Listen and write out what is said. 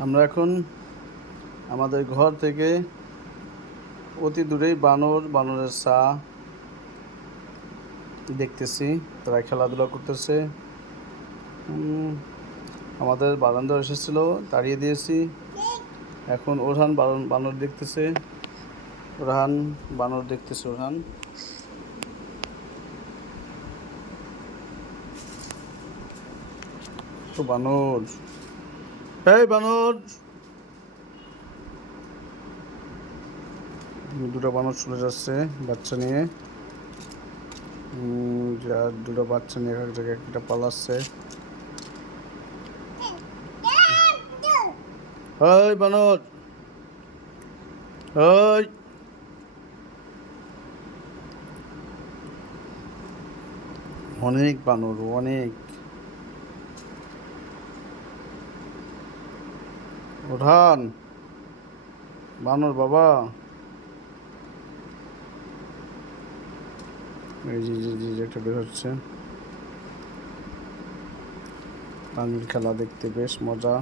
আমরা এখন আমাদের ঘর থেকে অতি দূরেই বানরের ছা দেখতেছি। তারা খেলাধুলা করতেছে। আমাদের বারান্দা এসেছিল, তাড়িয়ে দিয়েছি। এখন ওরহান বানর দেখতেছে। ওরহান বানর দেখতেছে। ওরহান তো বানর, এই বানর, দুটো বানর চলে যাচ্ছে বাচ্চা নিয়ে। আর দুটো বাচ্চা নিয়ে এক জায়গায় একটা পালাচ্ছে। ওই বানর, ওই অনেক বানর, অনেক। ওঠান বানর বাবা, এই যে একটা বের হচ্ছে। পানির খেলা দেখতে বেশ মজা।